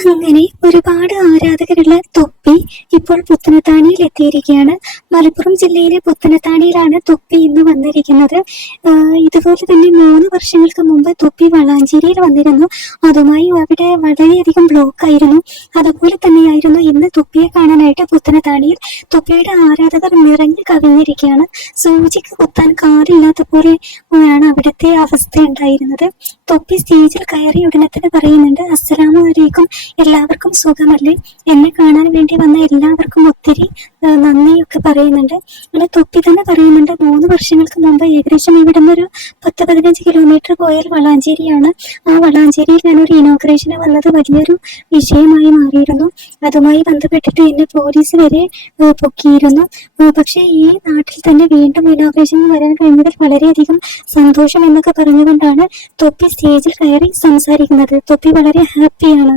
അങ്ങനെ ഒരുപാട് ആരാധകരുള്ള തൊപ്പി ഇപ്പോൾ പുത്തനത്താണിയിൽ എത്തിയിരിക്കുകയാണ്. മലപ്പുറം ജില്ലയിലെ പുത്തനത്താണിയിലാണ് തൊപ്പി ഇന്ന് വന്നിരിക്കുന്നത്. ഇതുപോലെ തന്നെ 3 വർഷങ്ങൾക്ക് മുമ്പ് തൊപ്പി വളാഞ്ചേരിയിൽ വന്നിരുന്നു. അതുമായി അവിടെ വളരെയധികം ബ്ലോക്ക് ആയിരുന്നു. അതുപോലെ തന്നെയായിരുന്നു ഇന്ന് തൊപ്പിയെ കാണാനായിട്ട് പുത്തനത്താണിയിൽ തൊപ്പിയുടെ ആരാധകർ നിറഞ്ഞു കവിഞ്ഞിരിക്കുകയാണ്. സൂചിക്ക് കുത്താൻ കാറില്ലാത്ത പോലെയാണ് അവിടുത്തെ അവസ്ഥ ഉണ്ടായിരുന്നത്. തൊപ്പി സ്റ്റേജിൽ കയറി ഉടനെ തന്നെ പറയുന്നുണ്ട്, അസ്സലാമു അലൈക്കും, എല്ലാവർക്കും സുഖമല്ലേ, എന്നെ കാണാൻ വേണ്ടി വന്ന എല്ലാവർക്കും ഒത്തിരി നന്ദിയൊക്കെ പറയുന്നുണ്ട്. അങ്ങനെ തൊപ്പി തന്നെ പറയുന്നുണ്ട്, 3 വർഷങ്ങൾക്ക് മുമ്പ് ഏകദേശം ഇവിടെ നിന്ന് ഒരു 10-15 കിലോമീറ്റർ പോയാൽ വളാഞ്ചേരിയാണ്. ആ വളാഞ്ചേരിയിൽ ഞാനൊരു ഇനോഗ്രേഷന് വന്നത് വലിയൊരു വിഷയമായി മാറിയിരുന്നു. അതുമായി ബന്ധപ്പെട്ടിട്ട് എന്നെ പോലീസ് വരെ പൊക്കിയിരുന്നു. പക്ഷേ ഈ നാട്ടിൽ തന്നെ വീണ്ടും ഇനോഗ്രേഷന് വരാൻ കഴിഞ്ഞതിൽ വളരെയധികം സന്തോഷം എന്നൊക്കെ പറഞ്ഞുകൊണ്ടാണ് തൊപ്പി സ്റ്റേജിൽ കയറി സംസാരിക്കുന്നത്. തൊപ്പി വളരെ ഹാപ്പിയാണ്.